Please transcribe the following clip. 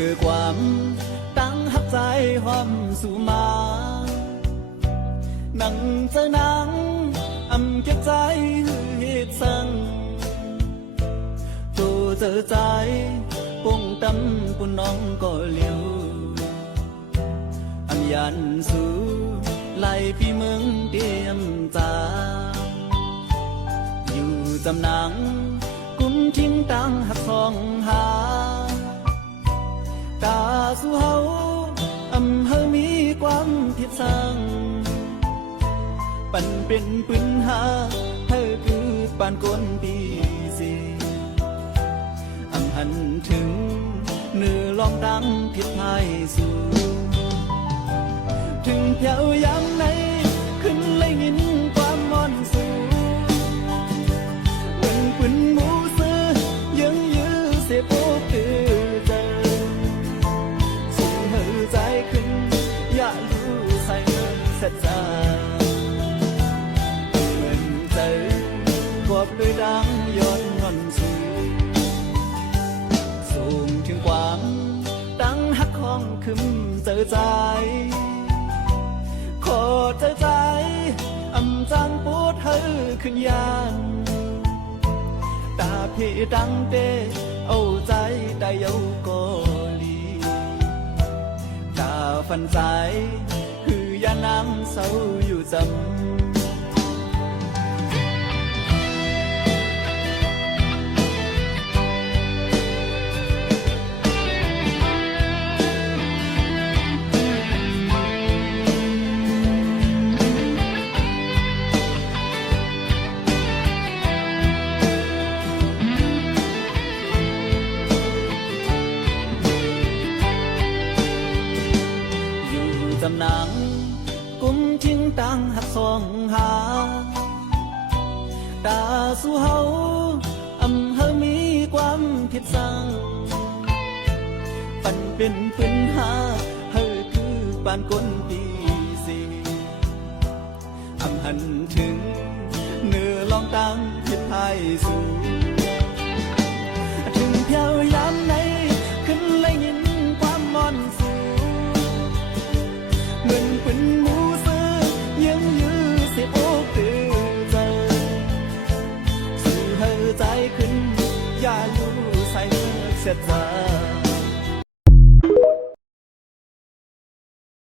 ด้วยความตั้งหักใจหอมสู่มานั่งเจอนังเก็บใจเหตุสั่งตัวเจอใจปุ่งตำปุ่นน้องก็เลี้ยวยันสู่ไล่พี่เมืองเตรียมจาอยู่จำนังกุ้มทิ้งตังหักทองหาตาสู่เฮาเฮามีความผิดสั่งปั่นเป็นปืนหาเธอคือปานก้นปีสีหันถึงเนื้อลองดังผิดพายสู่ถึงเพียวยามไหนขึ้นเลยยินความมอนสู่เหมือนปืนหมูซื้อยังยื้อเสียโปคือเจอส่งเหือใจขึ้นอย่ารู้ใส่เงินเสียใจเหมือนเจอกวบด้วยดังย้อนงอนสู่สูงถึงความตั้งหักของขึ้นเจอใจขอเจอใจจังปวดเธอขึ้นยานตาพี่ดังเตเอาใจได้เอากอลีตาฟันใจคือยานังเศร้าอยู่จำจำนังกุ้มทิ้งตังหักสองหาตาสู่เฮาเฮามีความผิดสั่งปั่นเป็นปืนหาเฮาคือปานก้นปีสีหันถึงเนื้อลองตังผิดพายสู่ถึงเพียวย